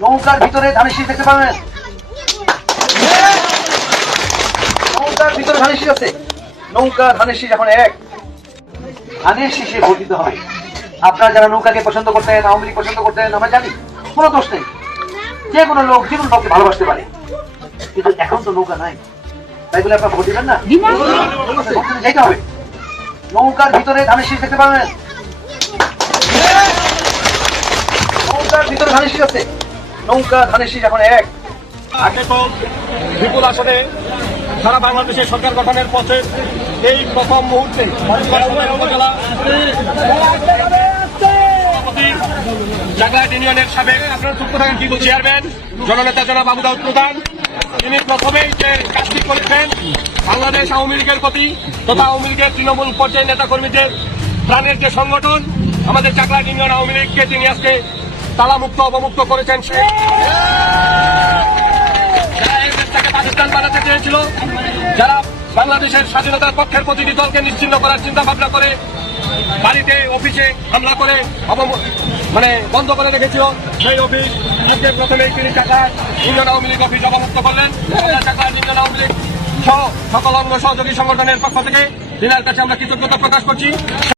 নৌকার ভিতরে ধানের শীষ দেখতে পাবেন। নৌকার ভিতরে ধানের শীষ আছে। নৌকা ধানের শীষ এখন এক। ধানের শীষে ভোট দিতে হবে। আপনারা যারা নৌকাকে পছন্দ করতেন, আওয়ামী লীগ পছন্দ করতেন, আমরা জানি কোনো দোষ নেই, যে কোনো লোক যে কোনো লোককে ভালোবাসতে পারে, কিন্তু এখন তো নৌকা নাই, তাই বলে আপনারা ভোট দিবেন না? ভোট দিতে যাইতে হবে। নৌকার ভিতরে ধানের শীষ দেখতে পাবেন। নৌকার ভিতরে ধানের শীষ আছে। নৌকা ধানের শীষ এখন এক। আগে তো বিপুল আসনে সারা বাংলাদেশের সরকার গঠনের পথে এই প্রথম মুহূর্তে উপজেলা জাগলাট ইউনিয়নের সাবেক আপনারা চুপ থাকেন কিন্তু চেয়ারম্যান জননেতা জনাব আবু দাউদ প্রধান, তিনি প্রথমেই যে কাজটি করেছেন বাংলাদেশ আওয়ামী লীগের প্রতি তথা আওয়ামী লীগের তৃণমূল পর্যায়ের নেতা কর্মীদের প্রাণের যে সংগঠন আমাদের জাগলাট ইউনিয়ন আওয়ামী লীগকে তিনি আজকে তালামুক্ত অবমুক্ত করেছেন। সেই পাকিস্তান বানাতে চেয়েছিল, যারা বাংলাদেশের স্বাধীনতার পক্ষের প্রতিটি দলকে নিশ্চিহ্ন করার চিন্তা ভাবনা করে বাড়িতে অফিসে হামলা করে বন্ধ করে রেখেছিল, সেই অফিস আজকে প্রথমেই তিনি জাগলাট ইউনিয়ন আওয়ামী লীগ অফিস অবমুক্ত করলেন। জাগলাট ইউনিয়ন আওয়ামী লীগ সহ সকল অঙ্গ সহযোগী সংগঠনের পক্ষ থেকে তিনার কাছে আমরা কৃতজ্ঞতা প্রকাশ করছি।